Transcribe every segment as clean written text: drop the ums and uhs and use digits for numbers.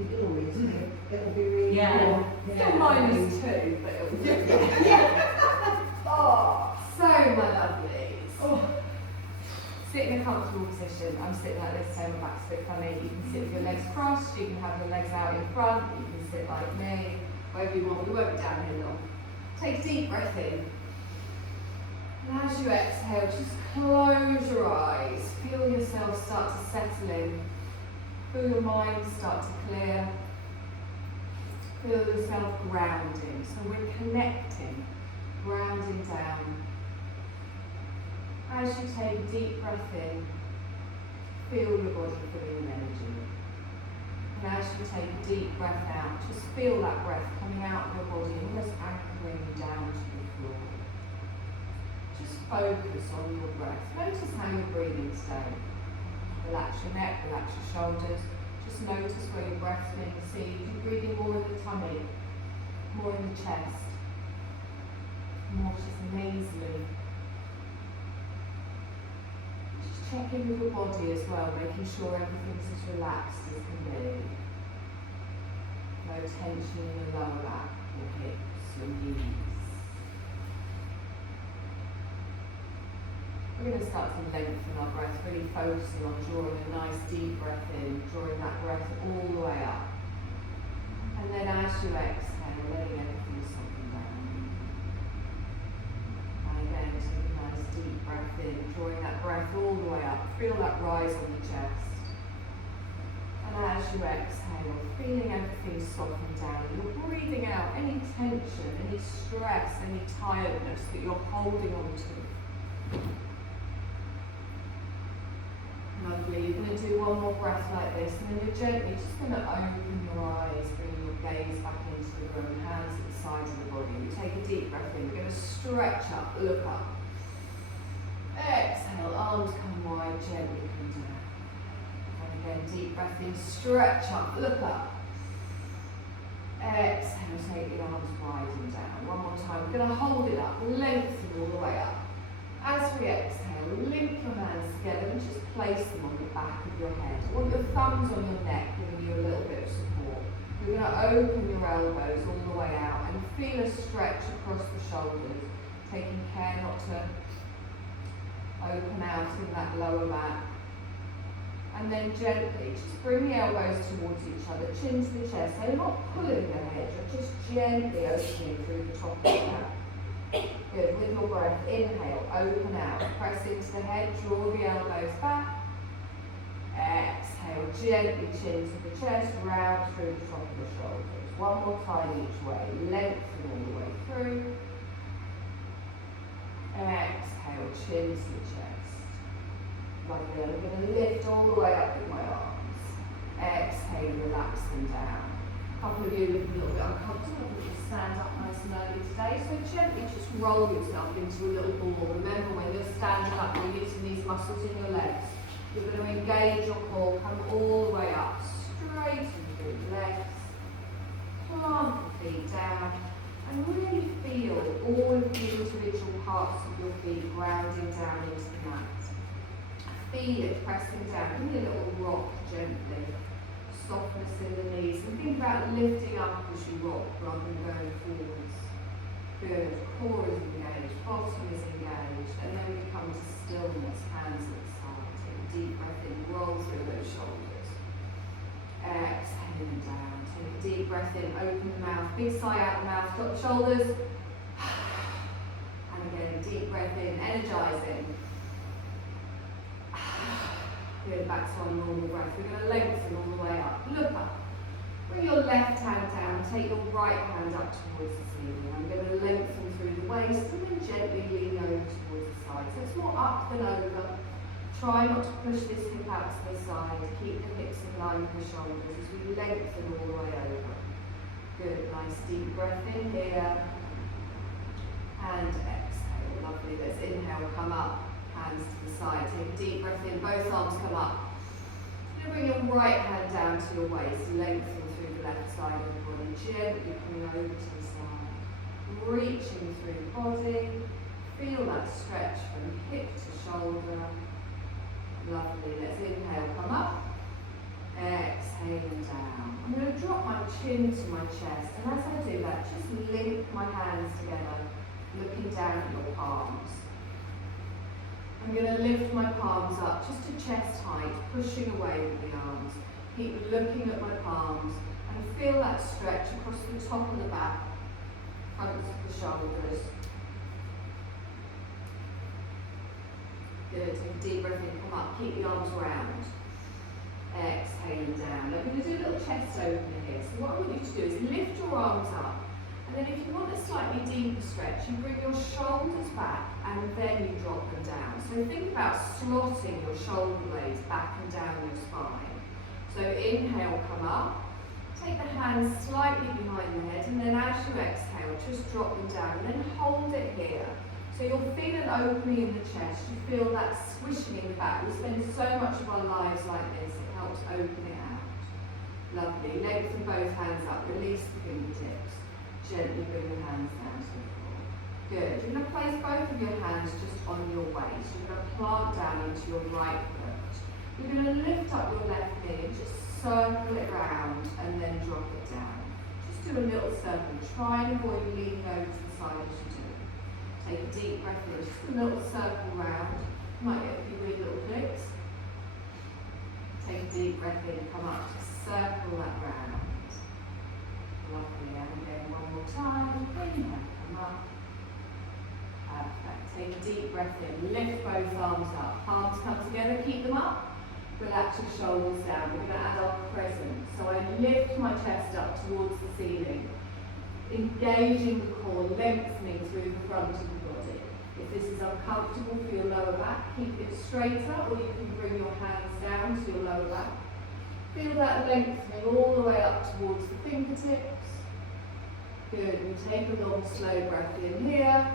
It always, isn't it? It'll be really Yeah. Still -2, but it'll be Oh, so my lovelies. Oh. Sit in a comfortable position. I'm sitting like this, so my back's a bit funny. You can sit with your legs crossed, you can have your legs out in front, you can sit like me, wherever you want. We won't be down here long. Take a deep breath in. And as you exhale, just close your eyes. Feel yourself start to settle in. Feel your mind start to clear. Feel yourself grounding. So we're connecting, grounding down. As you take a deep breath in, feel your body filling with energy. And as you take a deep breath out, just feel that breath coming out of your body and almost anchoring you down to the floor. Just focus on your breath. Notice how you're breathing today. Relax your neck, relax your shoulders. Just notice where your breath's being received. You're breathing more in the tummy, more in the chest, more just nasally. Check in with your body as well, making sure everything's as relaxed as can be. No tension in the lower back, your hips, your knees. We're going to start to lengthen our breath, really focusing on drawing a nice deep breath in, drawing that breath all the way up. And then as you exhale, letting everything soften down. And again, take a nice deep breath in, drawing that breath all the way up. Feel that rise on the chest. And as you exhale, feeling everything soften down. You're breathing out any tension, any stress, any tiredness that you're holding on to. Lovely. You're going to do one more breath like this, and then you're gently just going to open your eyes, bring your gaze back into the room, hands at the sides of the body. You take a deep breath in. You're going to stretch up, look up. Exhale, arms come wide, gently come down. And again, deep breath in, stretch up, look up. Exhale, take the arms wide and down. One more time. We're going to hold it up, lengthen all the way up. As we exhale, link your hands together and just place them on the back of your head. I want your thumbs on your neck, giving you a little bit of support. You're going to open your elbows all the way out and feel a stretch across the shoulders, taking care not to open out in that lower back. And then gently, just bring the elbows towards each other, chin to the chest. So you're not pulling the head, you're just gently opening through the top of the back. Good, with your breath, inhale, open out, press into the head, draw the elbows back. Exhale, gently chin to the chest, round through the top of the shoulders. One more time each way, lengthen all the way through. Exhale, chin to the chest. Lovely, I'm going to lift all the way up with my arms. Exhale, relax them down. A couple of you look a little bit uncomfortable, but you stand up nice and early today. So gently just roll yourself into a little ball. Remember, when you're standing up, you're using these muscles in your legs. You're going to engage your core, come all the way up, straighten through the legs, plant the feet down, and really feel all of the individual parts of your feet grounding down into the mat. Feel it pressing down. Give me a little rock gently. Softness in the knees, and think about lifting up as you rock rather than going forwards. Good. Core is engaged, bottom is engaged, and then we come to stillness, hands at the side. Take a deep breath in, roll through those shoulders. Exhaling down. Take a deep breath in, open the mouth, big sigh out the mouth, drop the shoulders. And again, deep breath in, energizing. Good, back to our normal breath. We're going to lengthen all the way up. Look up. Bring your left hand down. Take your right hand up towards the ceiling. I'm going to lengthen through the waist and then gently lean over towards the side. So it's more up than over. Try not to push this hip out to the side. Keep the hips in line with the shoulders as we lengthen all the way over. Good, nice deep breath in here. And exhale. Lovely. Let's inhale, come up. Hands to the side. Take a deep breath in, both arms come up. You're going to bring your right hand down to your waist, lengthen through the left side of the body, gently coming over to the side. Reaching through the body. Feel that stretch from hip to shoulder. Lovely. Let's inhale, come up. Exhaling down. I'm going to drop my chin to my chest, and as I do that, just link my hands together, looking down at your palms. I'm going to lift my palms up just to chest height, pushing away with the arms. Keep looking at my palms and feel that stretch across the top and the back, fronts of the shoulders. Good, take a deep breath in, come up, keep the arms round. Exhaling down. Now we're going to do a little chest opener here. So what I want you to do is lift your arms up, and then if you want a slightly deeper stretch, you bring your shoulders back and then you drop them down. So think about slotting your shoulder blades back and down your spine. So inhale, come up. Take the hands slightly behind the head, and then as you exhale, just drop them down and then hold it here. So you'll feel an opening in the chest, you feel that swishing in the back. We spend so much of our lives like this, it helps open it out. Lovely, lengthen both hands up, release the fingertips. Gently bring your hands down to the floor. Good, you're going to place both of your hands just on your waist. You're going to plant down into your right foot. You're going to lift up your left knee and just circle it round and then drop it down. Just do a little circle, try and avoid leaning over to the side as you do. Take a deep breath in, just a little circle round. You might get a few weird little clicks. Take a deep breath in, come up, just circle that round. Lovely, and again one more time. Inhale, come up. Perfect. Take a deep breath in, lift both arms up. Palms come together, keep them up. Relax your shoulders down. We're going to add our crescent. So I lift my chest up towards the ceiling, engaging the core, lengthening through the front of the body. If this is uncomfortable for your lower back, keep it straighter, or you can bring your hands down to your lower back. Feel that lengthening all the way up towards the fingertips. Good, we take a long slow breath in here.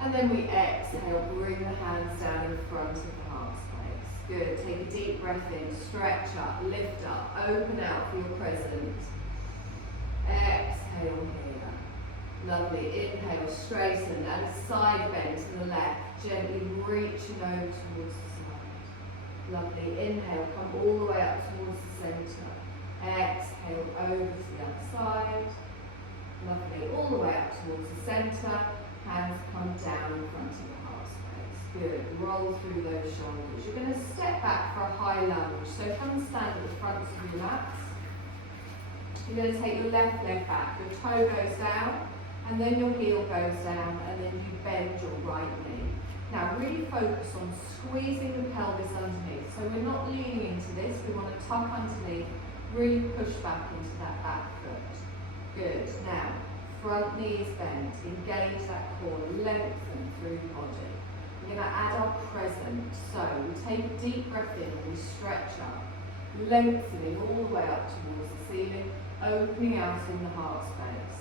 And then we exhale, bring the hands down in front of the heart space. Good, take a deep breath in, stretch up, lift up, open out for your crescent. Exhale here. Lovely. Inhale, straighten and a side bend to the left. Gently reaching over towards the side. Lovely. Inhale, come all the way up towards the centre. Exhale, over to the other side. Lovely. All the way up towards the centre. Hands come down in front of the heart space. Good. Roll through those shoulders. You're going to step back for a high lunge. So come and stand at the front of your mats. You're going to take your left leg back, your toe goes down, and then your heel goes down, and then you bend your right knee. Now really focus on squeezing the pelvis underneath. So we're not leaning into this, we want to tuck underneath, really push back into that back foot. Good. Now, front knee is bent, engage that core, lengthen through the body. We're going to add our crescent. So we take a deep breath in and we stretch up, lengthening all the way up towards the ceiling, opening out in the heart space.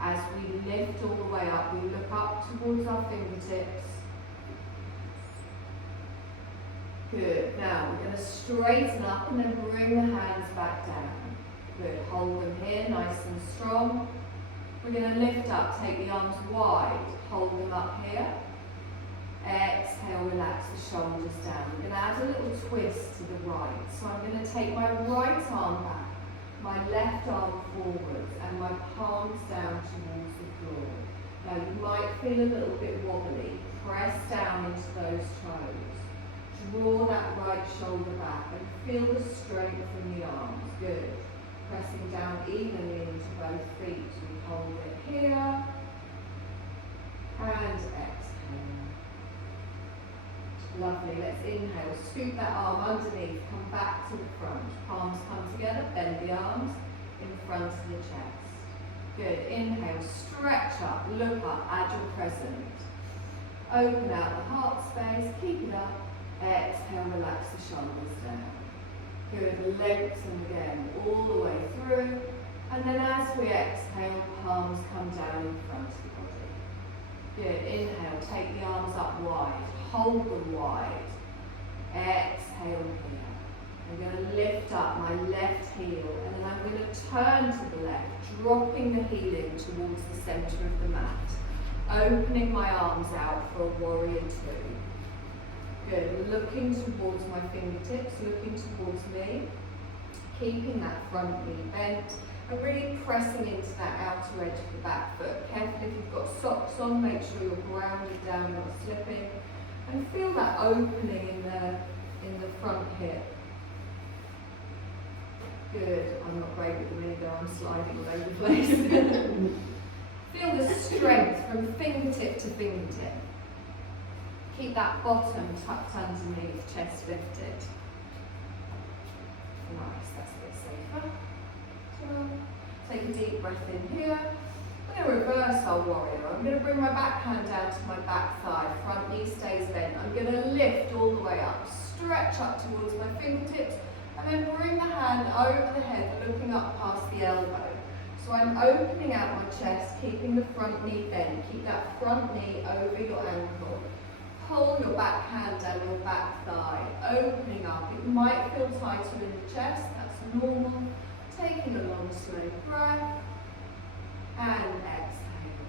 As we lift all the way up, we look up towards our fingertips. Good. Now we're going to straighten up and then bring the hands back down. Good. Hold them here, nice and strong. We're going to lift up, take the arms wide, hold them up here. Exhale, relax the shoulders down. We're going to add a little twist to the right. So I'm going to take my right arm back, my left arm forwards, and my palms down towards the floor. Now you might feel a little bit wobbly. Press down into those toes. Draw that right shoulder back and feel the strength in the arms. Good. Pressing down evenly into both feet. We hold it here. And exhale. Lovely. Let's inhale. Scoop that arm underneath. Come back to the front. Palms come together. Bend the arms in front of the chest. Good. Inhale. Stretch up. Look up. Add your crescent. Open out the heart space. Keep it up. Exhale. Relax the shoulders down. Good. Lengthen again all the way through. And then as we exhale, palms come down in front of the body. Good. Inhale. Take the arms up wide. Hold them wide. Exhale here. I'm going to lift up my left heel and then I'm going to turn to the left, dropping the heel in towards the centre of the mat. Opening my arms out for a warrior two. Good, looking towards my fingertips, looking towards me. Keeping that front knee bent and really pressing into that outer edge of the back foot. Careful if you've got socks on, make sure you're grounded down, not slipping. And feel that opening in the front hip. Good. I'm not great with the minute though, I'm sliding all over the place. Feel the strength from fingertip to fingertip. Keep that bottom tucked underneath, chest lifted. Nice, that's a bit safer. Take a deep breath in here. I'm going to reverse our warrior. I'm going to bring my back hand down to my back thigh. Front knee stays bent. I'm going to lift all the way up. Stretch up towards my fingertips. And then bring the hand over the head, looking up past the elbow. So I'm opening out my chest, keeping the front knee bent. Keep that front knee over your ankle. Pull your back hand down your back thigh, opening up. It might feel tighter in the chest, that's normal. Taking a long, slow breath. And exhale.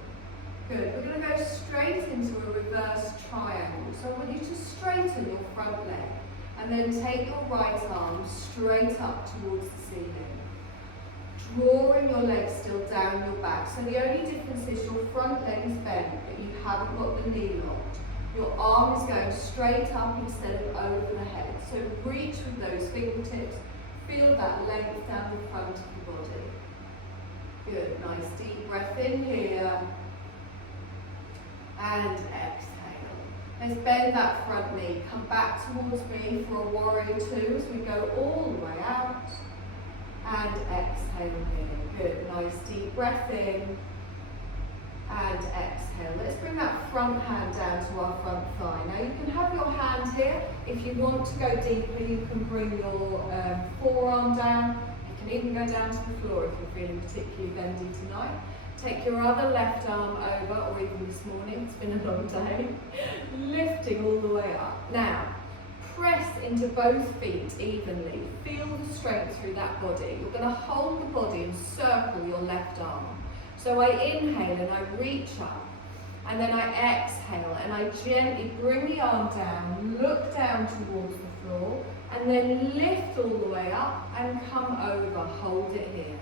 Good. We're going to go straight into a reverse triangle. So I want you to straighten your front leg. And then take your right arm straight up towards the ceiling. Drawing your leg still down your back. So the only difference is your front leg is bent, but you haven't got the knee locked. Your arm is going straight up instead of over the head. So reach with those fingertips. Feel that length down the front of the body. Good, nice deep breath in here. And exhale. Let's bend that front knee. Come back towards me for a warrior two as we go all the way out. And exhale here. Good, nice deep breath in. And exhale. Let's bring that front hand down to our front thigh. Now you can have your hand here. If you want to go deeper, you can bring your forearm down. You can even go down to the floor if you're feeling particularly bendy tonight. Take your other left arm over, or even this morning, it's been a long day. Lifting all the way up. Now, press into both feet evenly. Feel the strength through that body. You're going to hold the body and circle your left arm. So I inhale and I reach up, and then I exhale and I gently bring the arm down, look down towards the floor, and then lift all the way up and come over, hold it here.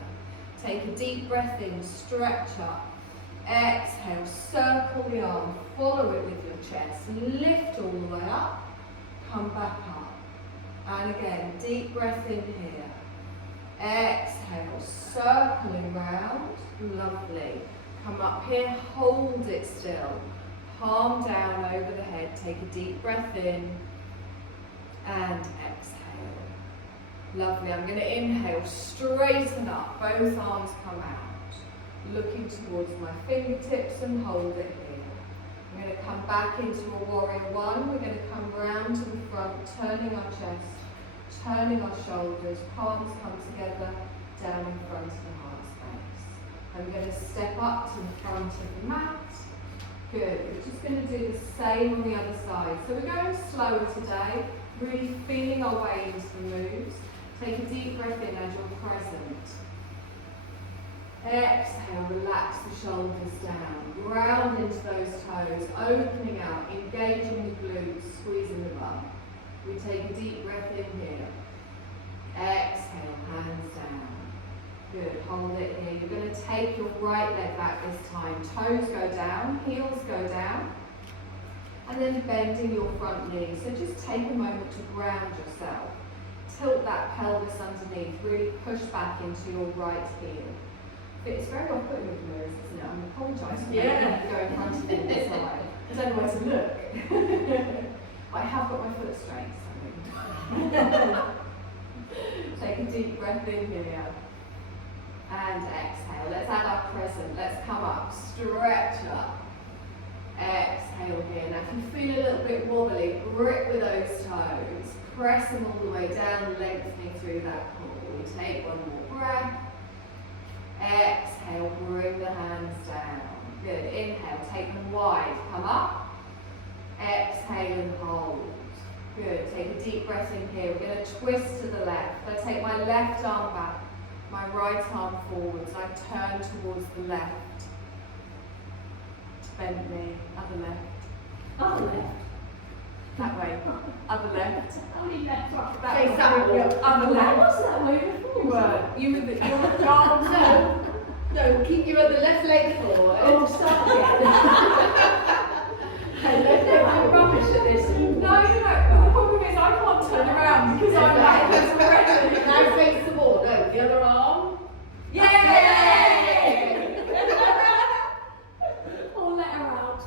Take a deep breath in, stretch up, exhale, circle the arm, follow it with your chest, lift all the way up, come back up. And again, deep breath in here. Exhale, circling round, lovely. Come up here, hold it still. Palm down over the head, take a deep breath in and exhale. Lovely, I'm going to inhale, straighten up, both arms come out. Looking towards my fingertips and hold it here. I'm going to come back into a warrior one. We're going to come round to the front, turning our chest. Turning our shoulders, palms come together, down in front of the heart space. I'm going to step up to the front of the mat. Good, we're just going to do the same on the other side. So we're going slower today, really feeling our way into the moves. Take a deep breath in as you're present. Exhale, relax the shoulders down, ground into those toes, opening out, engaging the glutes, squeezing them up. We take a deep breath in here. Exhale, hands down. Good, hold it here. You're going to take your right leg back this time. Toes go down, heels go down. And then bending your front knee. So just take a moment to ground yourself. Tilt that pelvis underneath. Really push back into your right heel. It's very off-putting with mirrors, isn't it? I'm apologising for go in front of me on the side. I don't know where to look. But I have got my foot straight, so take a deep breath in here. And exhale. Let's add our crescent. Let's come up. Stretch up. Exhale here. Now if you feel a little bit wobbly, grip with those toes. Press them all the way down, lengthening through that core. We take one more breath. Exhale, bring the hands down. Good. Inhale, take them wide. Come up. Exhale and hold. Good. Take a deep breath in here. We're going to twist to the left. I take my left arm back, my right arm forwards. I turn towards the left. Bend knee. Other left. Other left. That way. Other left. Only left, right. That Face up. Other left. I was that way before. You were. You were your arms. No, keep your other left leg forward. Oh, start again. Okay, left leg, I'm rubbish at this. No, the problem is I can't turn around because I'm like this already. Now face the wall. No, the other arm. Yay! Or let her out.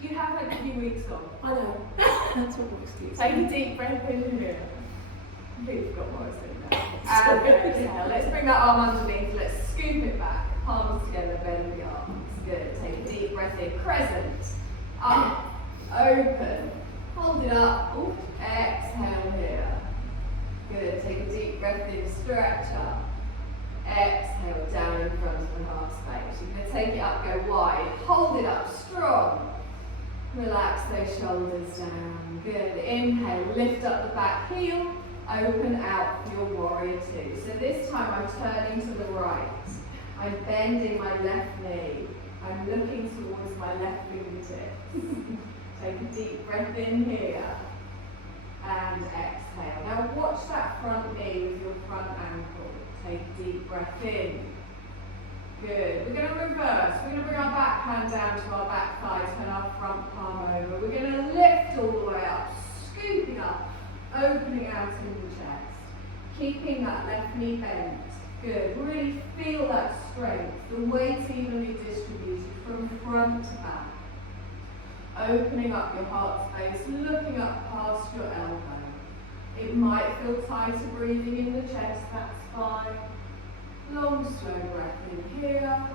You have like a few weeks off. I know. That's what excuse. Take a deep breath in here. I completely forgot what I was doing now. And exhale. Let's bring that arm underneath. Let's scoop it back. Palms together, bend the arms. Good. Take a deep breath in. Crescent. Up. Open. Hold it up. Ooh. Exhale here. Good. Take a deep breath in. Stretch up. Exhale down in front of the heart space. You're going to take it up, go wide. Hold it up. Strong. Relax those shoulders down. Good. Inhale. Lift up the back heel. Open out for your warrior two. So this time I'm turning to the right. I'm bending my left knee. I'm looking towards my left fingertips. Take a deep breath in here. And exhale. Now watch that front knee with your front ankle. Take a deep breath in. Good. We're going to reverse. We're going to bring our back hand down to our back thigh, turn our front palm over. We're going to lift all the way up, scooping up, opening out in the chest. Keeping that left knee bent. Good. Really feel that strength, the weight evenly distributed from front to back. Opening up your heart space, looking up past your elbow. It might feel tighter breathing in the chest, that's fine. Long, slow breath in here,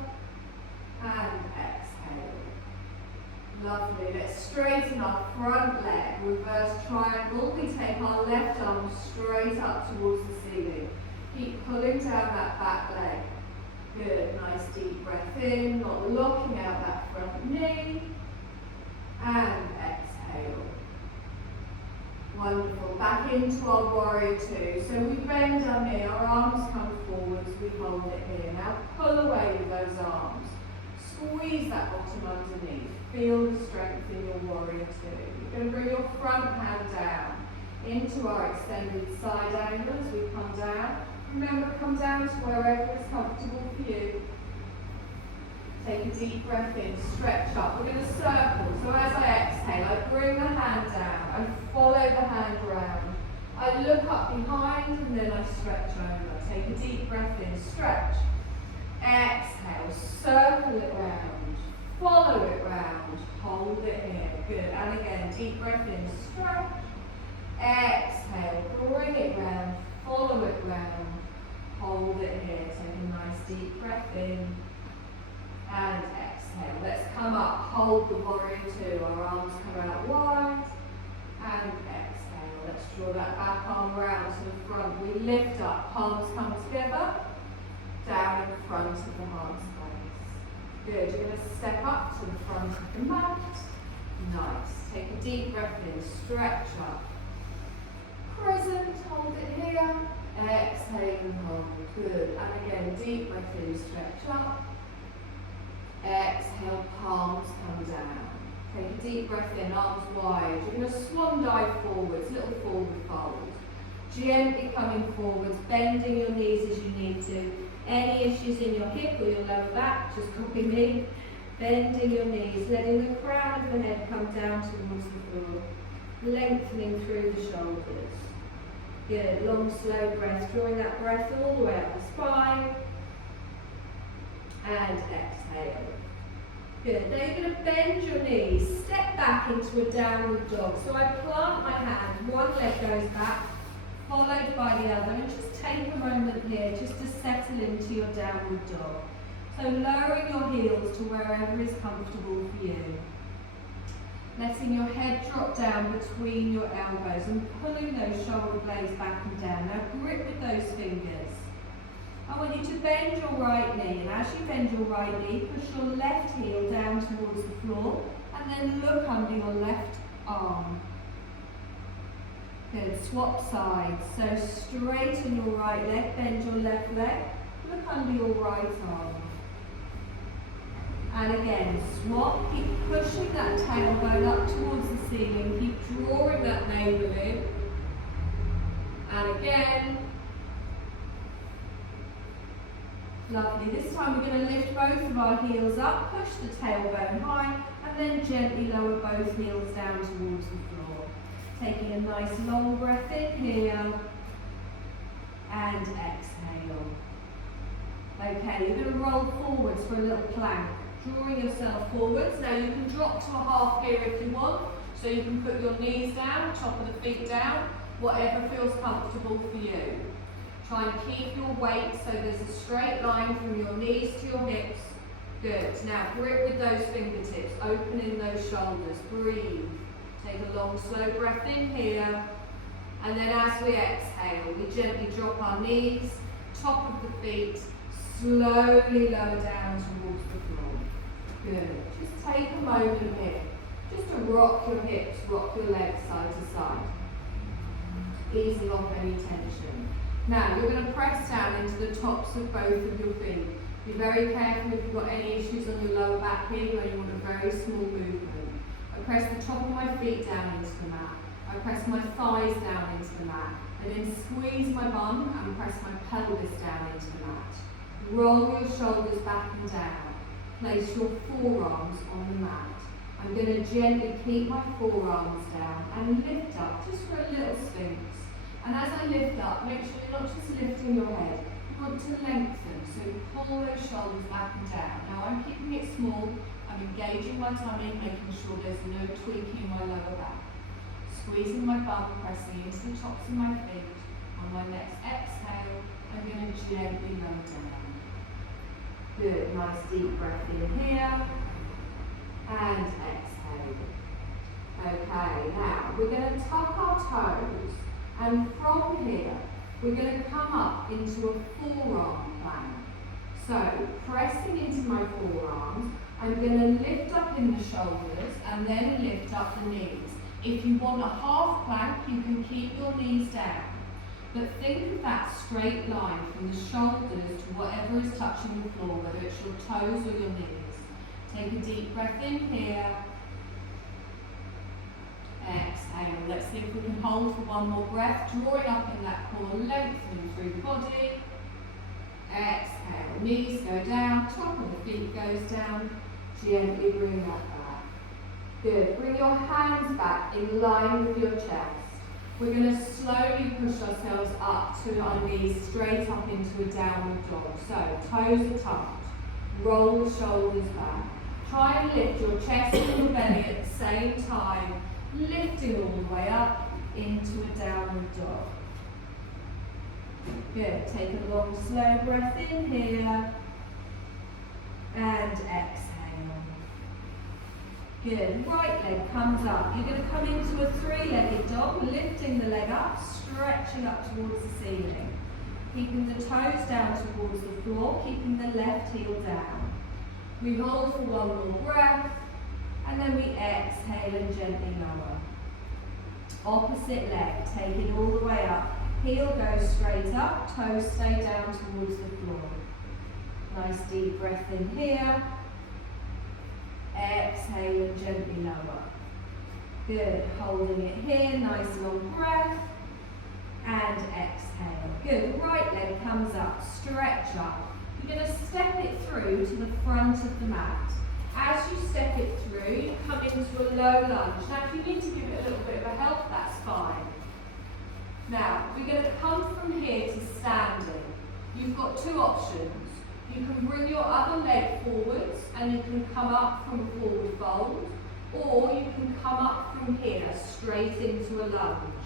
and exhale. Lovely. Let's straighten our front leg, reverse triangle. We take our left arm straight up towards the ceiling. Keep pulling down that back leg. Good. Nice deep breath in, not locking out that front knee. And exhale. Wonderful. Back into our warrior two. So we bend our knee, our arms come forwards, we hold it here. Now pull away with those arms. Squeeze that bottom underneath. Feel the strength in your warrior two. You're going to bring your front hand down into our extended side angle as we come down. Remember, come down to wherever is comfortable for you. Take a deep breath in, stretch up. We're going to circle. So as I exhale, I bring the hand down. I follow the hand round. I look up behind and then I stretch over. Take a deep breath in, stretch. Exhale, circle it round. Follow it round. Hold it here. Good. And again, deep breath in, stretch. Exhale, bring it round. Follow it round. Hold it here. Take a nice deep breath in. And exhale. Let's come up, hold the warrior two. Our arms come out wide. And exhale. Let's draw that back arm round to the front. We lift up, palms come together. Down in front of the heart space. Good. You're going to step up to the front of the mat. Nice. Take a deep breath in, stretch up. Crescent, hold it here. Exhale and hold. Good. And again, deep breath in, stretch up. Exhale, palms come down. Take a deep breath in, arms wide. You're going to swan dive forwards, little forward fold. Gently coming forwards, bending your knees as you need to. Any issues in your hip or your lower back, just copy me. Bending your knees, letting the crown of the head come down towards the floor. Lengthening through the shoulders. Good, long slow breath, drawing that breath all the way up the spine. And exhale. Good. Now you're going to bend your knees, step back into a downward dog. So I plant my hand, one leg goes back, followed by the other, and just take a moment here just to settle into your downward dog. So lowering your heels to wherever is comfortable for you. Letting your head drop down between your elbows and pulling those shoulder blades back and down. Now grip with those fingers. I want you to bend your right knee, and as you bend your right knee, push your left heel down towards the floor, and then look under your left arm. Good, swap sides. So straighten your right leg, bend your left leg, look under your right arm. And again, swap, keep pushing that tailbone up towards the ceiling, keep drawing that navel in. And again. Lovely. This time we're going to lift both of our heels up, push the tailbone high, and then gently lower both heels down towards the floor. Taking a nice long breath in here, and exhale. Okay, you're going to roll forwards for a little plank, drawing yourself forwards. Now you can drop to a half here if you want, so you can put your knees down, top of the feet down, whatever feels comfortable for you. Try and keep your weight so there's a straight line from your knees to your hips. Good. Now grip with those fingertips, opening those shoulders, breathe. Take a long, slow breath in here. And then as we exhale, we gently drop our knees, top of the feet, slowly lower down towards the floor. Good. Just take a moment here, just to rock your hips, rock your legs side to side. Easing off any tension. Now you're going to press down into the tops of both of your feet. Be very careful if you've got any issues on your lower back here, you only want a very small movement. I press the top of my feet down into the mat. I press my thighs down into the mat. And then squeeze my bum and press my pelvis down into the mat. Roll your shoulders back and down. Place your forearms on the mat. I'm going to gently keep my forearms down and lift up just for a little sphinx. And as I lift up, make sure you're not just lifting your head. You want to lengthen, so pull those shoulders back and down. Now I'm keeping it small. I'm engaging my tummy, making sure there's no tweaking in my lower back. Squeezing my bum, pressing into the tops of my feet. On my next exhale, I'm going to gently lower down. Good, nice deep breath in here. And exhale. Okay, now we're going to tuck our toes. And from here, we're going to come up into a forearm plank. So, pressing into my forearms, I'm going to lift up in the shoulders and then lift up the knees. If you want a half plank, you can keep your knees down. But think of that straight line from the shoulders to whatever is touching the floor, whether it's your toes or your knees. Take a deep breath in here. Exhale. Let's see if we can hold for one more breath. Drawing up in that core, lengthening through the body. Exhale. Knees go down, top of the feet goes down. Gently bring that back. Good. Bring your hands back in line with your chest. We're going to slowly push ourselves up to our knees, straight up into a downward dog. So, toes are tucked. Roll the shoulders back. Try and lift your chest and your belly at the same time. Lifting all the way up into a downward dog. Good. Take a long, slow breath in here. And exhale. Good. Right leg comes up. You're going to come into a three-legged dog, lifting the leg up, stretching up towards the ceiling. Keeping the toes down towards the floor, keeping the left heel down. We hold for one more breath. And then we exhale and gently lower. Opposite leg, take it all the way up. Heel goes straight up, toes stay down towards the floor. Nice deep breath in here. Exhale and gently lower. Good, holding it here, nice long breath. And exhale. Good, right leg comes up, stretch up. You're going to step it through to the front of the mat. As you step it through, you come into a low lunge. Now, if you need to give it a little bit of a help, that's fine. Now, we're going to come from here to standing. You've got two options. You can bring your other leg forwards and you can come up from a forward fold, or you can come up from here straight into a lunge.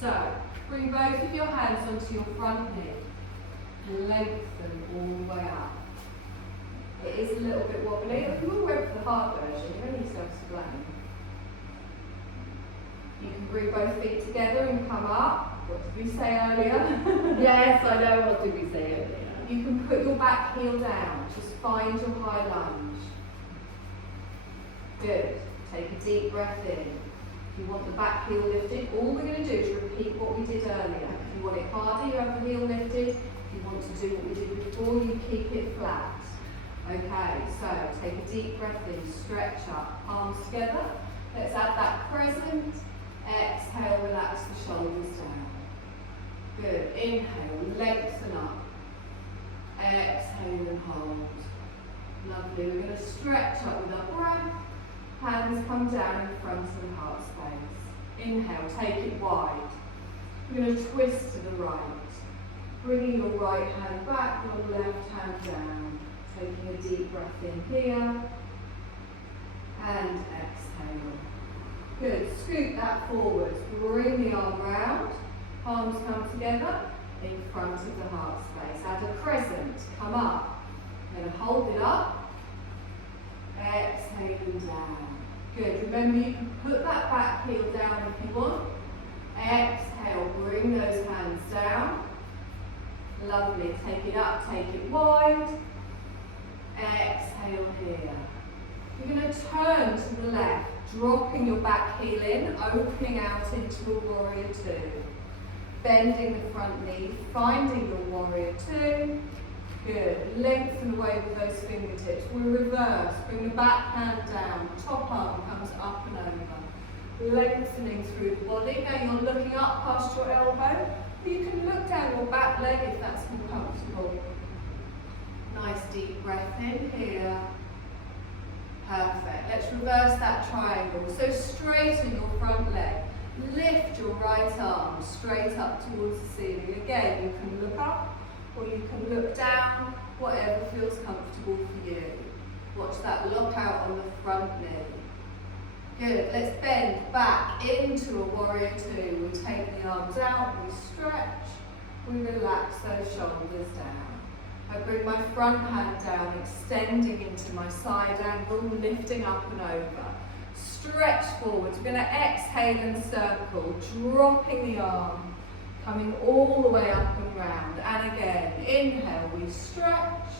So, bring both of your hands onto your front knee. Lengthen all the way up. It is a little bit wobbly. If you all went for the hard version, you're only self-explain. You can bring both feet together and come up. What did we say earlier? Yes, I know what did we say earlier. You can put your back heel down. Just find your high lunge. Good. Take a deep breath in. If you want the back heel lifted, all we're going to do is repeat what we did earlier. If you want it harder, you have the heel lifted. If you want to do what we did before, you keep it flat. Okay, so take a deep breath in, stretch up, palms together. Let's add that crescent. Exhale, relax the shoulders down. Good. Inhale, lengthen up. Exhale and hold. Lovely. We're going to stretch up with our breath. Hands come down in front of the heart space. Inhale, take it wide. We're going to twist to the right. Bringing your right hand back, your left hand down. Taking a deep breath in here. And exhale. Good. Scoot that forward. Bring the arm round. Palms come together in front of the heart space. Add a crescent. Come up. I'm going to hold it up. Exhale and down. Good. Remember, you can put that back heel down if you want. Exhale. Bring those hands down. Lovely. Take it up. Take it wide. Exhale here. You're going to turn to the left, dropping your back heel in, opening out into a warrior two. Bending the front knee, finding your warrior two. Good. Lengthen away with those fingertips. We reverse. Bring the back hand down. Top arm comes up and over. Lengthening through the body. Now you're looking up past your elbow. You can look down your back leg if that's more comfortable. Nice deep breath in here. Perfect. Let's reverse that triangle. So straighten your front leg. Lift your right arm straight up towards the ceiling. Again, you can look up or you can look down, whatever feels comfortable for you. Watch that lock out on the front knee. Good. Let's bend back into a warrior two. We take the arms out, we stretch, we relax those shoulders down. I bring my front hand down, extending into my side angle, lifting up and over. Stretch forward. We're going to exhale and circle, dropping the arm, coming all the way up and round. And again, inhale, we stretch.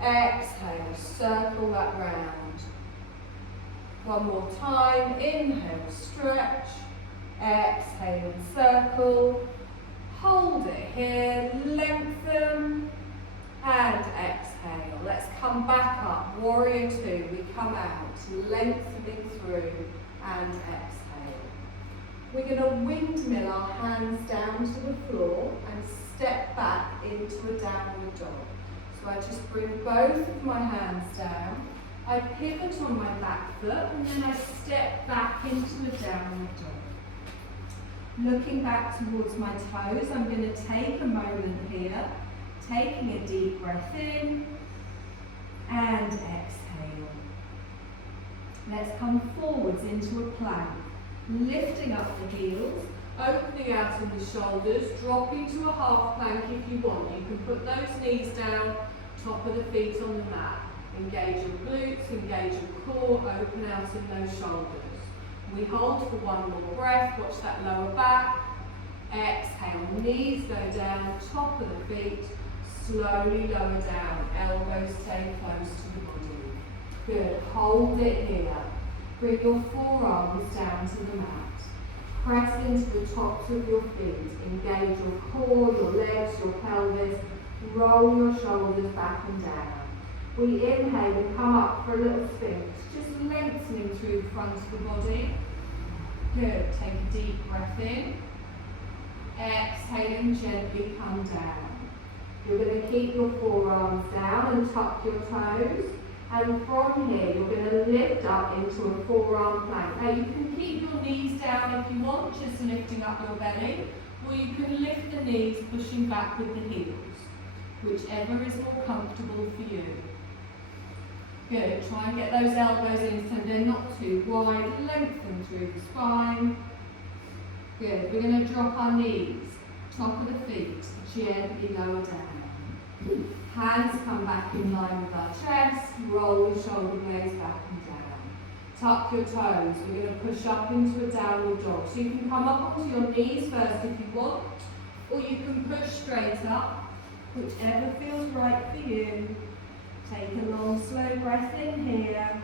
Exhale, circle that round. One more time. Inhale, stretch. Exhale and circle. Hold it here, lengthen. And exhale. Let's come back up. Warrior two. We come out, lengthening through, and exhale. We're going to windmill our hands down to the floor and step back into a downward dog. So I just bring both of my hands down. I pivot on my back foot, and then I step back into a downward dog. Looking back towards my toes, I'm going to take a moment here. Taking a deep breath in and exhale. Let's come forwards into a plank, lifting up the heels, opening out in the shoulders, dropping to a half plank if you want. You can put those knees down, top of the feet on the mat. Engage your glutes, engage your core, open out in those shoulders. We hold for one more breath, watch that lower back. Exhale, knees go down, top of the feet. Slowly lower down, elbows stay close to the body. Good, hold it here. Bring your forearms down to the mat. Press into the tops of your feet. Engage your core, your legs, your pelvis. Roll your shoulders back and down. We inhale and come up for a little sphinx, just lengthening through the front of the body. Good, take a deep breath in. Exhale and gently come down. You're going to keep your forearms down and tuck your toes. And from here, you're going to lift up into a forearm plank. Now you can keep your knees down if you want, just lifting up your belly. Or you can lift the knees, pushing back with the heels. Whichever is more comfortable for you. Good, try and get those elbows in so they're not too wide. Lengthen through the spine. Good, we're going to drop our knees, top of the feet, gently lower down. Hands come back in line with our chest, roll the shoulder blades back and down. Tuck your toes, we're going to push up into a downward dog. So you can come up onto your knees first if you want, or you can push straight up, whichever feels right for you. Take a long, slow breath in here,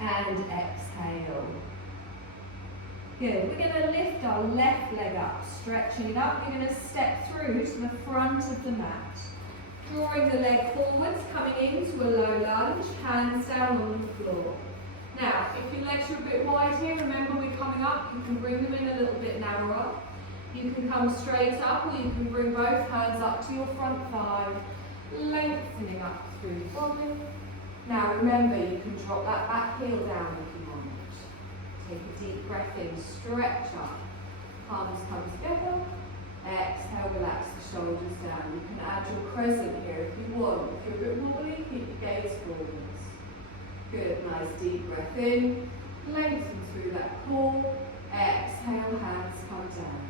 and exhale. Good. We're going to lift our left leg up, stretching it up. We're going to step through to the front of the mat. Drawing the leg forwards, coming into a low lunge, hands down on the floor. Now, if your legs are a bit wide here, remember we're coming up, you can bring them in a little bit narrower. You can come straight up, or you can bring both hands up to your front thigh, lengthening up through the body. Now remember, you can drop that back heel down if you want. Take a deep breath in, stretch up, palms come together. Exhale, relax the shoulders down. You can add your crescent here if you want. If you're a bit wobbly, keep your gaze forwards. Good, nice deep breath in. Lengthen through that core. Exhale, hands come down.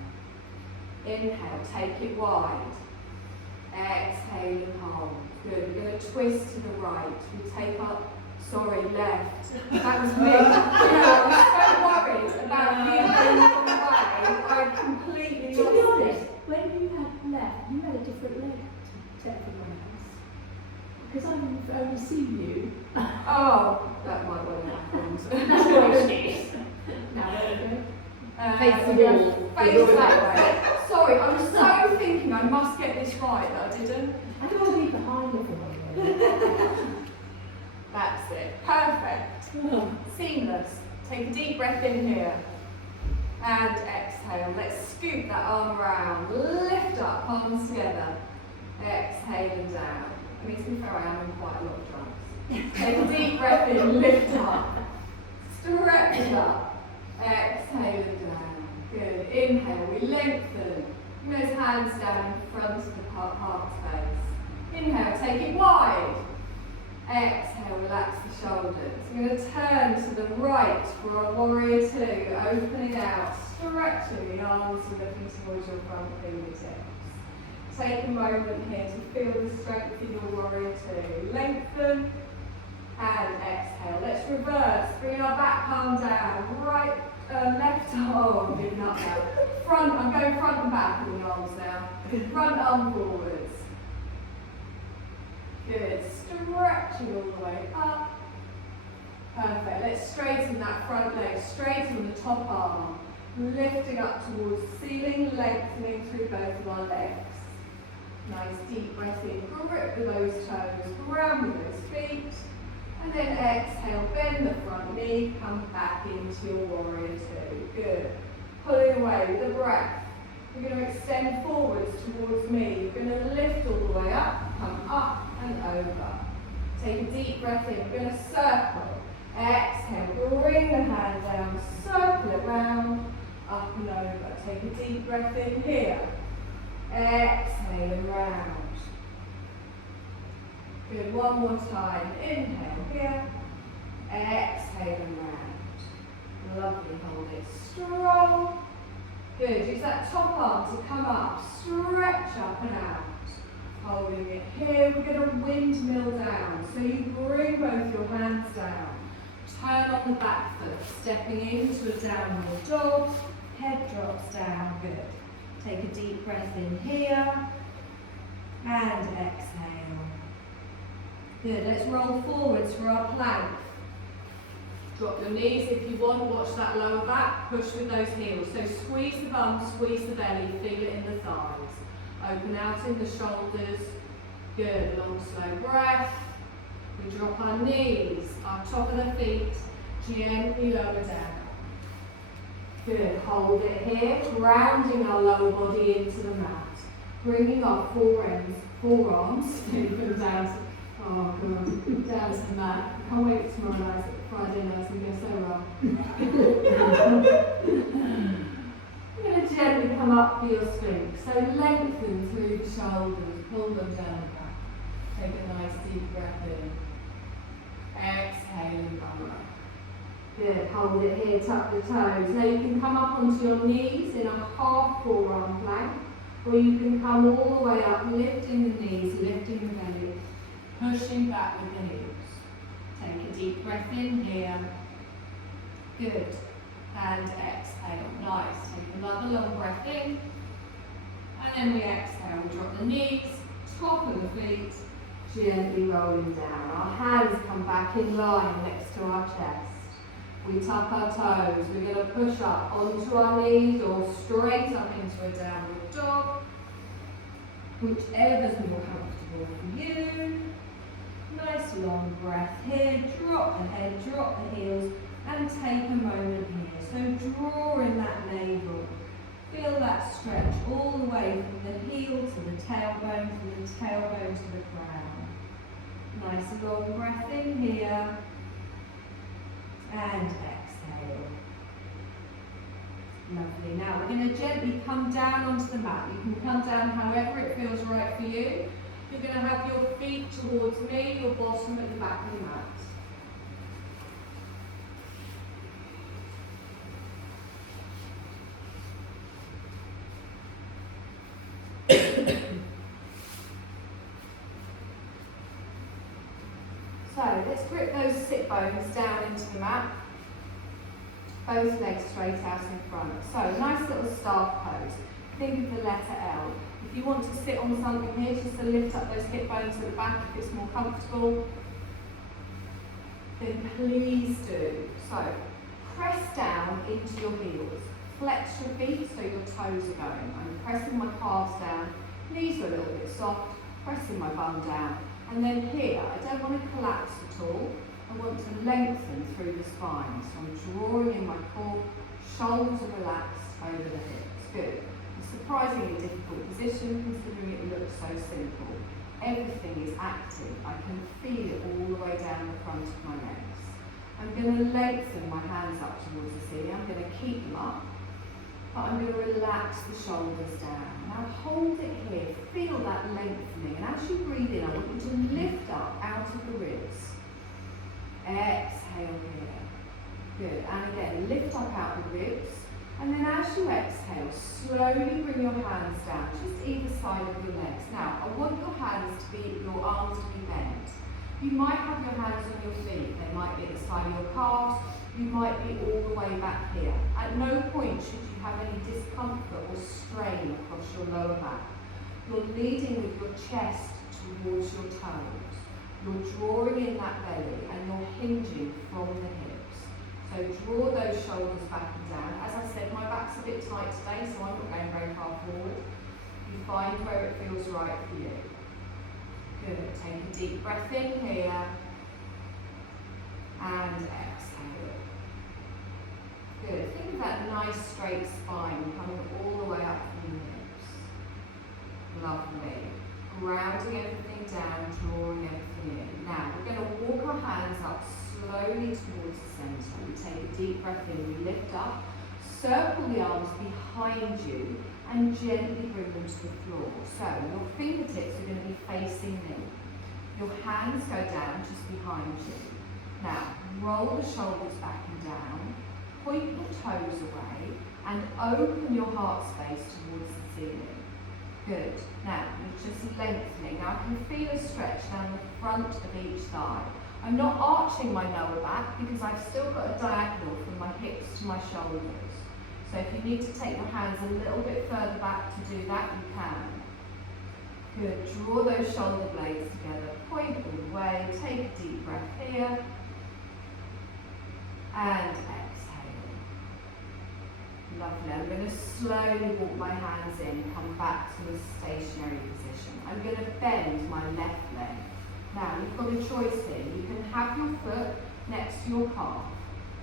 Inhale, take it wide. Exhale and hold. Good, we're going to twist to the right. We take up, left. That was me. I was so worried about you going the wrong way. I completely To be lost honest, it. when you had left, you had a different leg to everyone else. Because I've only seen you. Oh, that might well have happened. That's what it is. Now there we go. Face the wall. Face that way. Sorry, I was so thinking I must get this right that I didn't. I don't want to be behind everyone. That's it. Perfect. Seamless. Take a deep breath in here. And exhale. Let's scoop that arm around. Lift up, palms together. Exhale and down. I mean, to be fair, I am in quite a lot of trance. Take a deep breath in, lift up. Stretch up. Exhale and down. Good. Inhale, we lengthen. Bring those hands down in front of the heart space. Inhale, take it wide. Exhale, relax the shoulders. We're going to turn to the right for our warrior two, opening out, stretching the arms and looking towards your front fingertips. Take a moment here to feel the strength in your warrior two. Lengthen and exhale. Let's reverse. Bring our back palm down. Right, left arm. I'm giving up now. Front. I'm going front and back with the arms now. Front arm forwards. Good. Stretching all the way up. Perfect. Let's straighten that front leg. Straighten the top arm. Lifting up towards the ceiling, lengthening through both of our legs. Nice deep breath in. Grip with those toes. Ground with those feet. And then exhale. Bend the front knee. Come back into your warrior two. Good. Pulling away with the breath. You're going to extend forwards towards me. You're going to lift all the way up. Come up and over. Take a deep breath in. We're going to circle. Exhale. Bring the hand down. Circle it round. Up and over. Take a deep breath in here. Exhale and round. Good. One more time. Inhale here. Exhale and round. Lovely. Hold it strong. Good. Use that top arm to come up. Stretch up and out. Holding it here. We're going to windmill down. So you bring both your hands down. Turn on the back foot. Stepping into a downward dog. Head drops down. Good. Take a deep breath in here. And exhale. Good. Let's roll forwards for our plank. Drop your knees if you want. Watch that lower back. Push with those heels. So squeeze the bum, squeeze the belly. Feel it in the thighs. Open out in the shoulders. Good. Long, slow breath. We drop our knees, our top of the feet. Gently lower down. Good. Hold it here. Grounding our lower body into the mat. Bringing our forearms. Put them down to, oh God, down to the mat. Can't wait for tomorrow night. Friday night, I'm going to so well. You're going to gently come up for your sphinx. So lengthen through the shoulders, pull them down back. Take a nice deep breath in. Exhale and come up. Good, hold it here, tuck the toes. Now you can come up onto your knees in a half forearm plank, or you can come all the way up, lifting the knees, lifting the belly, pushing back with the heels. Take a deep breath in here. Good. And exhale. Nice. Take another long breath in. And then we exhale. We drop the knees, top of the feet, gently rolling down. Our hands come back in line next to our chest. We tuck our toes. We're going to push up onto our knees or straight up into a downward dog. whichever's more comfortable for you. Nice long breath here, drop the head, drop the heels, and take a moment here. So draw in that navel. Feel that stretch all the way from the heel to the tailbone, from the tailbone to the crown. Nice long breath in here. And exhale. Lovely. Now we're going to gently come down onto the mat. You can come down however it feels right for you. You're going to have your feet towards me, your bottom at the back of the mat. So let's grip those sit bones down into the mat. Both legs straight out in front. So nice little staff pose. Think of the letter L. If you want to sit on something here, just to lift up those hip bones at the back if it's more comfortable, then please do. So press down into your heels. Flex your feet so your toes are going. I'm pressing my calves down, knees are a little bit soft, pressing my bum down. And then here, I don't want to collapse at all. I want to lengthen through the spine. So I'm drawing in my core, shoulders are relaxed over the hips. Good. A surprisingly difficult position considering it looks so simple. Everything is active. I can feel it all the way down the front of my legs. I'm going to lengthen my hands up towards the ceiling. I'm going to keep them up, but I'm going to relax the shoulders down. Now hold it here. Feel that lengthening. And as you breathe in, I want you to lift up out of the ribs. Exhale here. Good. And again, lift up out the ribs. And then as you exhale, slowly bring your hands down, just either side of your legs. Now, I want your hands to be, your arms to be bent. You might have your hands on your feet. They might be at the side of your calves. You might be all the way back here. At no point should you have any discomfort or strain across your lower back. You're leading with your chest towards your toes. You're drawing in that belly and you're hinging from the hips. So draw those shoulders back and down. As I said, my back's a bit tight today, so I'm not going very far forward. You find where it feels right for you. Good. Take a deep breath in here. And exhale. Good. Think of that nice straight spine coming all the way up from the hips. Lovely. Grounding everything down, drawing everything in. Now, we're going to walk our hands up slowly towards the centre. We take a deep breath in, we lift up, circle the arms behind you, and gently bring them to the floor. So, your fingertips are going to be facing me. Your hands go down just behind you. Now, roll the shoulders back and down, point your toes away, and open your heart space towards the ceiling. Good. Now, you're just lengthening. Now, I can feel a stretch down the front of each thigh. I'm not arching my lower back because I've still got a diagonal from my hips to my shoulders. So if you need to take your hands a little bit further back to do that, you can. Good. Draw those shoulder blades together. Point all the way. Take a deep breath here. And exhale. Lovely. I'm going to slowly walk my hands in, come back to a stationary position. I'm going to bend my left leg. Now, you've got a choice here. You can have your foot next to your calf.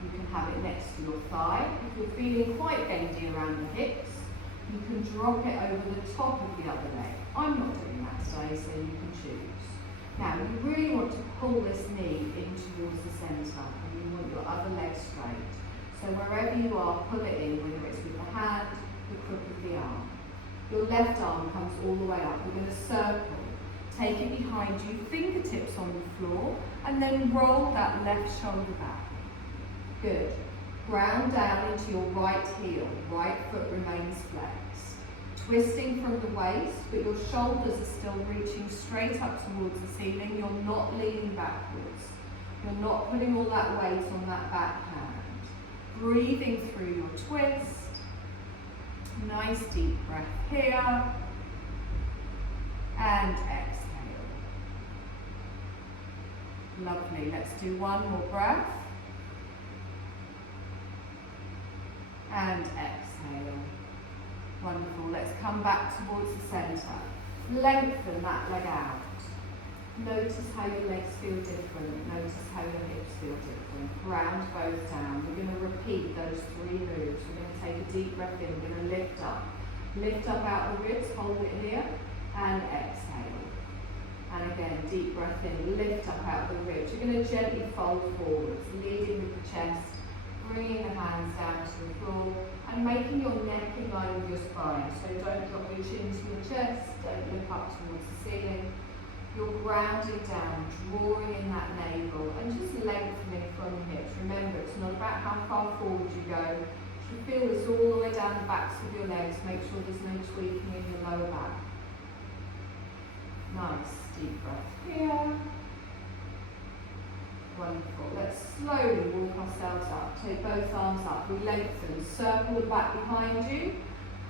You can have it next to your thigh. If you're feeling quite bendy around the hips, you can drop it over the top of the other leg. I'm not doing that today, so you can choose. Now, you really want to pull this knee in towards the centre, and you want your other leg straight. So wherever you are, pull it in, whether it's with the hand, the crook of the arm. Your left arm comes all the way up. We're going to circle. Take it behind you, fingertips on the floor, and then roll that left shoulder back. Good. Ground down into your right heel. Right foot remains flexed. Twisting from the waist, but your shoulders are still reaching straight up towards the ceiling. You're not leaning backwards. You're not putting all that weight on that back hand. Breathing through your twist. Nice deep breath here. And exhale. Lovely. Let's do one more breath. And exhale. Wonderful. Let's come back towards the centre. Lengthen that leg out. Notice how your legs feel different. Notice how your hips feel different. Ground both down. We're going to repeat those 3 moves. We're going to take a deep breath in. We're going to lift up. Lift up out the ribs, hold it here, and exhale. And again, deep breath in. Lift up out the ribs. You're going to gently fold forwards, leading with the chest, bringing the hands down to the floor, and making your neck in line with your spine. So don't drop your chin to your chest. Don't look up towards the ceiling. You're grounding down, drawing in that navel, and just lengthening from the hips. Remember, it's not about how far forward you go. If you feel this all the way down the backs of your legs, make sure there's no tweaking in your lower back. Nice, deep breath here. Wonderful. Let's slowly walk ourselves up. Take both arms up. We lengthen. Circle the back behind you.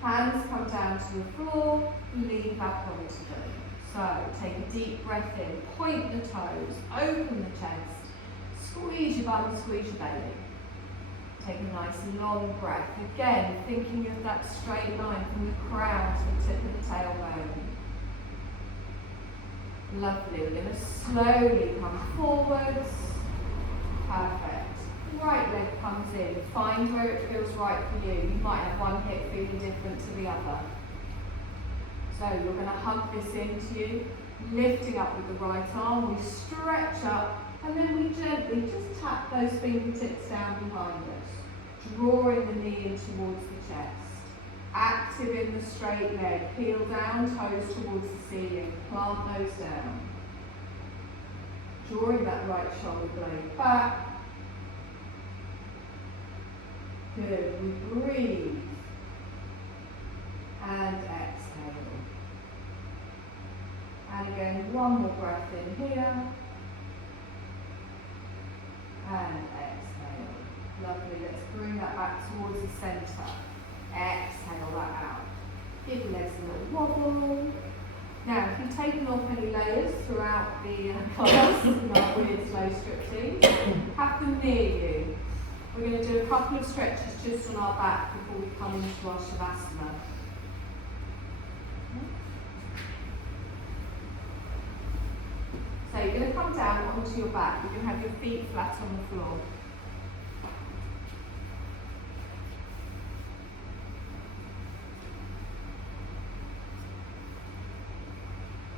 Hands come down to the floor. Lean back onto them. So, take a deep breath in, point the toes, open the chest, squeeze your bum, squeeze your belly. Take a nice long breath. Again, thinking of that straight line from the crown to the tip of the tailbone. Lovely. We're going to slowly come forwards. Perfect. Right leg comes in. Find where it feels right for you. You might have one hip feeling different to the other. So you're going to hug this into you, lifting up with the right arm, we stretch up, and then we gently just tap those fingertips down behind us, drawing the knee in towards the chest. Active in the straight leg, heel down, toes towards the ceiling, plant those down. Drawing that right shoulder blade back. Good, we breathe. And exhale. And again, one more breath in here. And exhale. Lovely. Let's bring that back towards the centre. Exhale that out. Give your legs a little wobble. Now, if you've taken off any layers throughout the class, in our weird slow strip have them near you. We're going to do a couple of stretches just on our back before we come into our Shavasana. So you're going to come down onto your back. You're going to have your feet flat on the floor.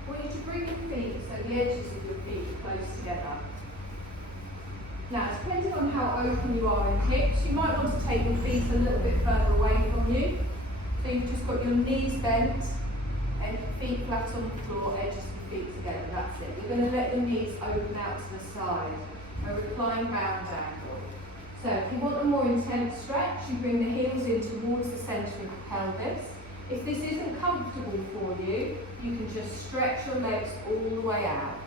I want you to bring your feet so the edges of your feet are close together. Now, depending on how open you are in hips, you might want to take your feet a little bit further away from you. So you've just got your knees bent and feet flat on the floor, edges of the feet together. That's it. You're going to let the knees open out to the side, a reclined bound angle. So if you want a more intense stretch, you bring the heels in towards the centre of the pelvis. If this isn't comfortable for you, you can just stretch your legs all the way out.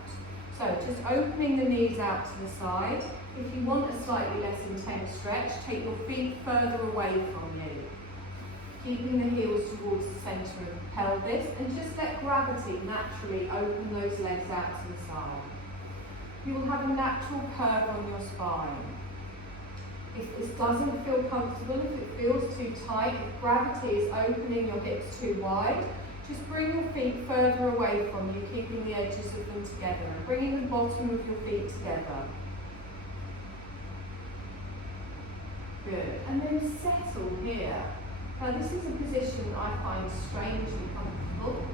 So just opening the knees out to the side. If you want a slightly less intense stretch, take your feet further away from you. Keeping the heels towards the centre of the pelvis, and just let gravity naturally open those legs out to the side. You will have a natural curve on your spine. If this doesn't feel comfortable, if it feels too tight, if gravity is opening your hips too wide, just bring your feet further away from you, keeping the edges of them together, and bringing the bottom of your feet together. Good. And then settle here. Now this is a position I find strangely comfortable,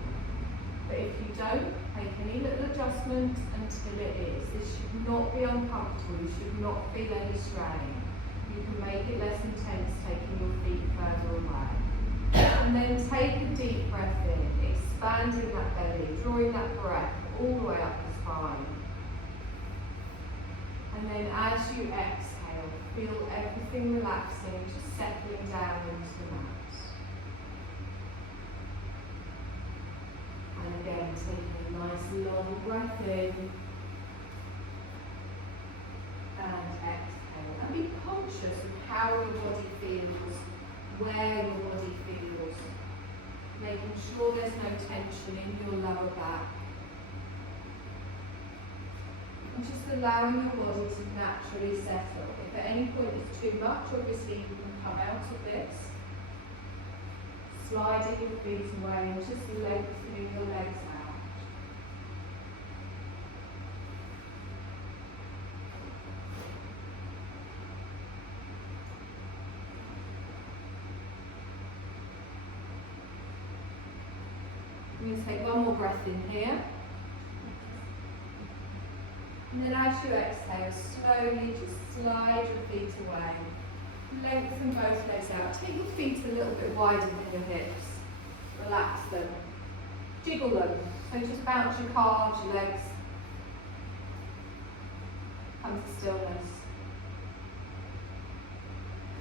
but if you don't, make any little adjustment until it is. This should not be uncomfortable, you should not feel any strain. You can make it less intense, taking your feet further away. And then take a deep breath in, expanding that belly, drawing that breath all the way up the spine. And then as you exhale, feel everything relaxing, just settling down into the mat. And again, taking a nice long breath in and exhale. And be conscious of how your body feels, where your body feels. Making sure there's no tension in your lower back. And just allowing your body to naturally settle. If at any point it's too much, obviously you can come out of this. sliding your feet away and just lengthening your legs out. I'm going to take one more breath in here. And then as you exhale, slowly just slide your feet away. Lengthen both legs out. Take your feet a little bit wider than your hips. Relax them. Jiggle them. So just bounce your calves, your legs. Come to stillness.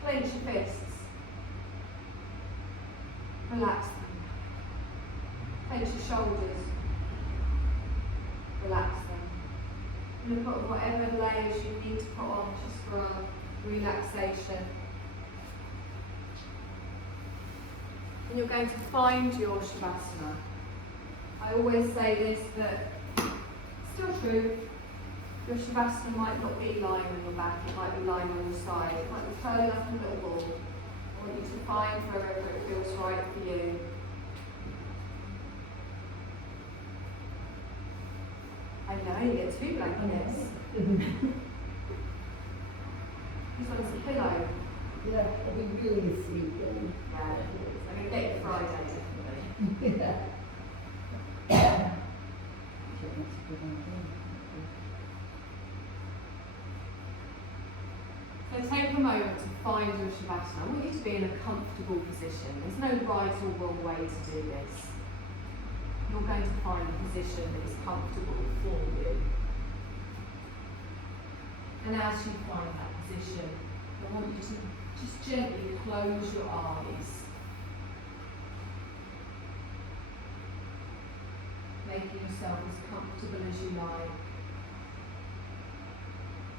Clench your fists. Relax them. Clench your shoulders. Relax them. And put whatever layers you need to put on just for relaxation. And you're going to find your Shavasana. I always say this, but still true. Your Shavasana might not be lying on your back, it might be lying on your side, it might be curling up in a little ball. I want you to find wherever it feels right for you. I know, you get 2 blankets. This one's a pillow. Yeah, I'll be really sleeping. Yeah, I'm going to get you Friday, definitely. Yeah. So take a moment to find your Shavasana. I want you to be in a comfortable position. There's no right or wrong way to do this. You're going to find a position that is comfortable for you. And as you find that position, I want you to just gently close your eyes, making yourself as comfortable as you like,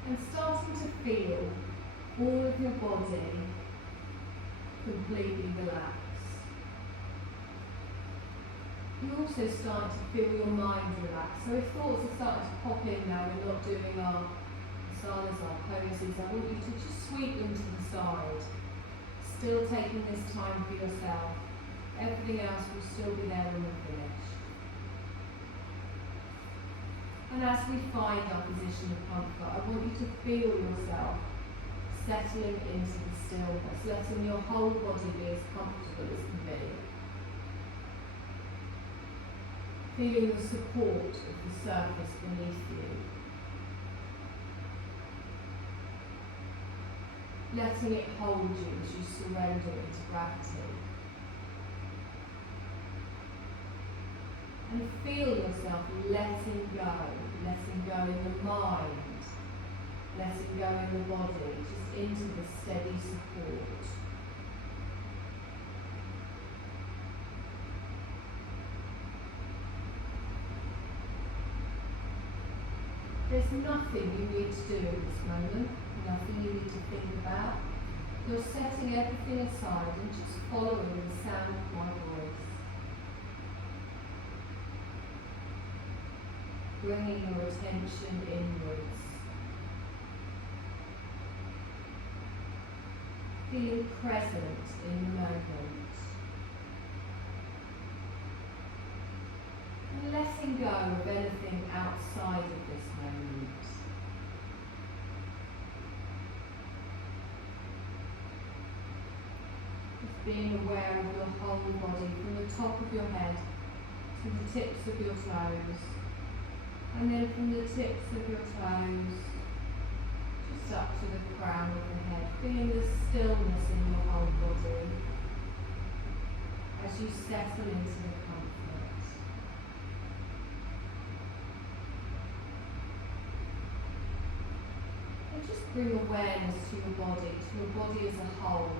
and starting to feel all of your body completely relaxed. You're also starting to feel your mind relax. So if thoughts are starting to pop in now, we're not doing our asanas, our poses, I want you to just sweep them to the side. Still taking this time for yourself. Everything else will still be there when we're finished. And as we find our position of comfort, I want you to feel yourself settling into the stillness, letting your whole body be as comfortable as can be. Feeling the support of the surface beneath you. Letting it hold you as you surrender into gravity. And feel yourself letting go in the mind, letting go in the body, just into the steady support. There's nothing you need to do at this moment, nothing you need to think about. You're setting everything aside and just following the sound of my voice. Bringing your attention inwards. Feeling present in the moment. And letting go of anything outside of this moment. Just being aware of your whole body from the top of your head to the tips of your toes. And then from the tips of your toes, just up to the crown of the head, feeling the stillness in your whole body as you settle into the comfort. And just bring awareness to your body as a whole.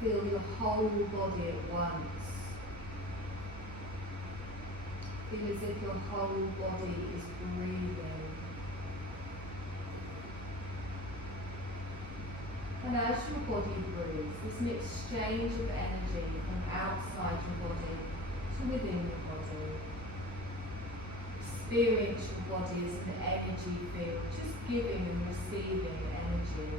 Feel your whole body at once. Feel as if your whole body is breathing. And as your body breathes, there's an exchange of energy from outside your body to within your body. Experience your body as an energy field, just giving and receiving energy.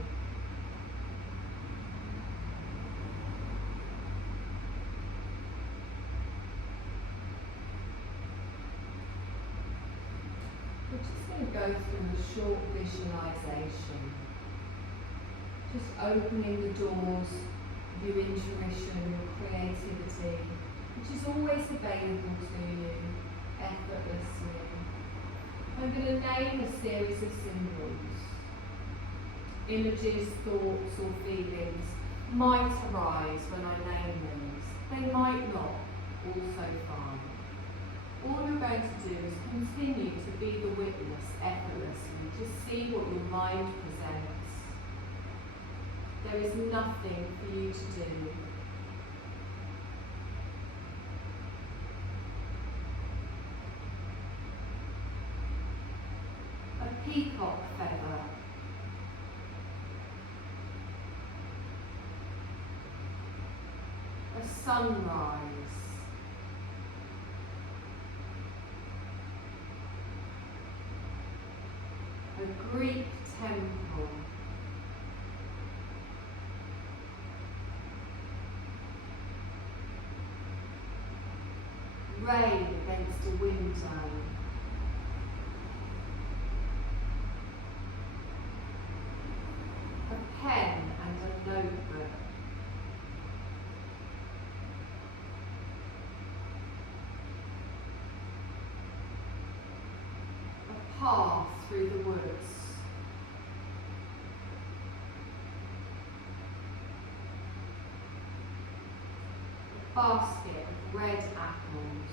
We're just going to go through a short visualisation. Just opening the doors of your intuition, your creativity, which is always available to you effortlessly. I'm going to name a series of symbols. Images, thoughts or feelings might arise when I name these. They might not, also fine. All you're going to do is continue to be the witness effortlessly. Just see what your mind presents. There is nothing for you to do. A peacock feather. A sunrise. A Greek temple. Rain against a window. A pen and a notebook. A path through the woods. A basket of red apples.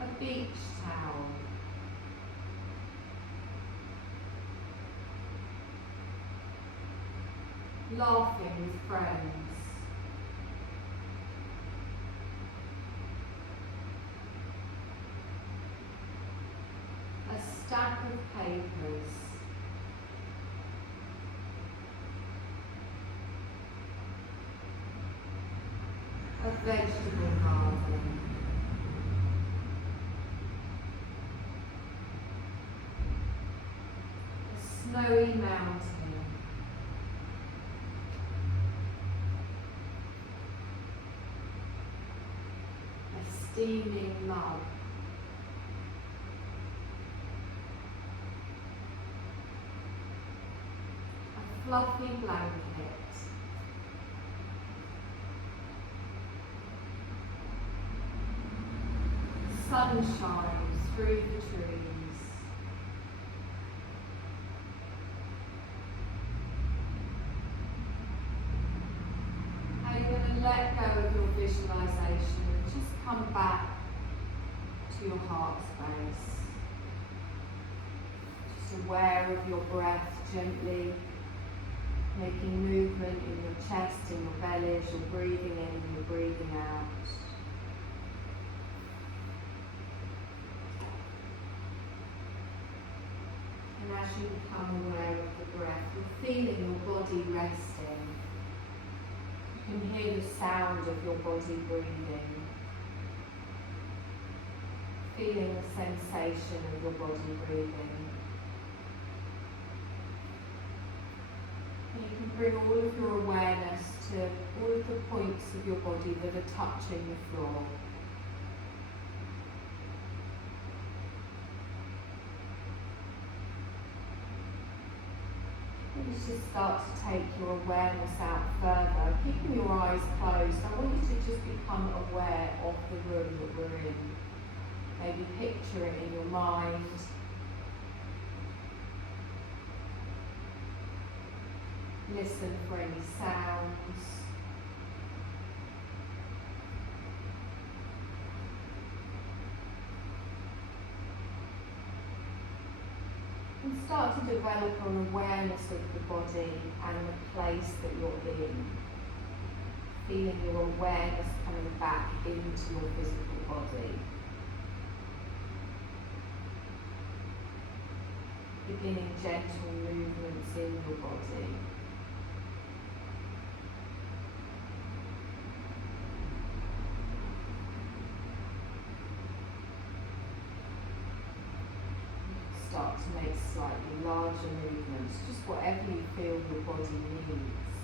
A beach towel. Laughing with friends. A stack of papers. A vegetable garden. A snowy mountain. A steaming mug. A fluffy blanket. Sun shines through the trees. How you're going to let go of your visualisation and just come back to your heart space. Just aware of your breath, gently making movement in your chest, in your belly as you're breathing in and you're breathing out. And as you become aware of the breath, you're feeling your body resting. You can hear the sound of your body breathing. Feeling the sensation of your body breathing. And you can bring all of your awareness to all of the points of your body that are touching the floor. Let's just start to take your awareness out further. Keeping your eyes closed, I want you to just become aware of the room that we're in. Maybe picture it in your mind. Listen for any sounds. And start to develop an awareness of the body and the place that you're in. Feeling your awareness coming back into your physical body. Beginning gentle movements in your body. Start to make slightly larger movements, just whatever you feel your body needs.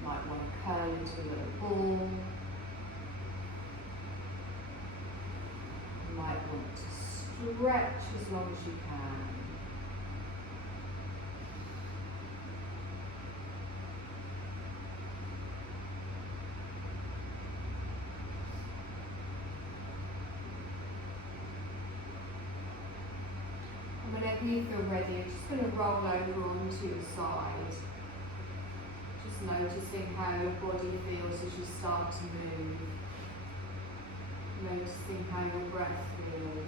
You might want to curl into a little ball. You might want to stretch as long as you can. And whenever you feel ready, you're just going to roll over onto your side. Just noticing how your body feels as you start to move. Noticing how your breath feels.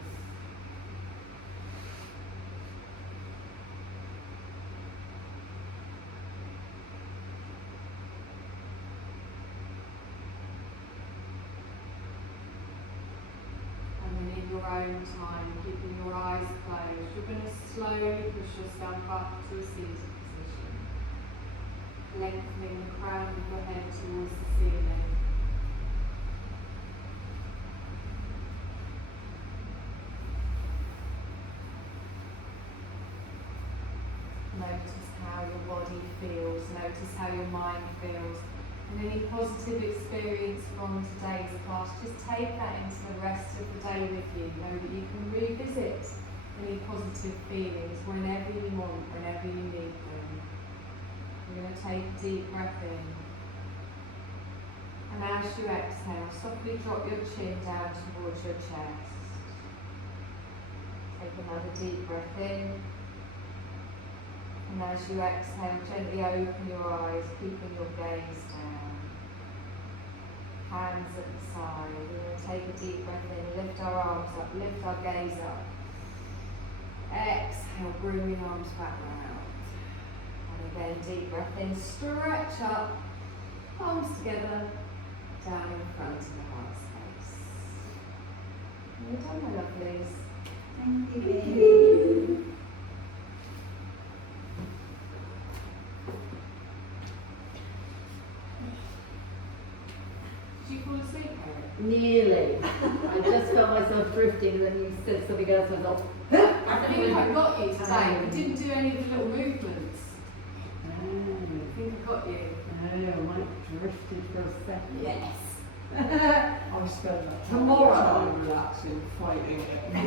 And then in your own time, keeping your eyes closed, you're going to slowly push yourself up to a seated position. Lengthening the crown of your head towards the ceiling. Notice how your body feels, notice how your mind feels, and any positive experience from today's class, just take that into the rest of the day with you. Know that you can revisit any positive feelings whenever you want, whenever you need them. You're going to take a deep breath in. And as you exhale, softly drop your chin down towards your chest. Take another deep breath in. And as you exhale, gently open your eyes, keeping your gaze down. Hands at the side. We're going to take a deep breath in, lift our arms up, lift our gaze up. Exhale, bring your arms back round. And again, deep breath in, stretch up, palms together, down in front of the heart space. Well done, my lovelies. Thank you. Did you fall asleep, Eric? Nearly. I just felt myself drifting and then you said something else and I thought, I think I got you today. You didn't do any of the little movements. I think I got you. I might drifted for a second. Yes. I spent that Tomorrow. time relaxing, fighting it. Yeah.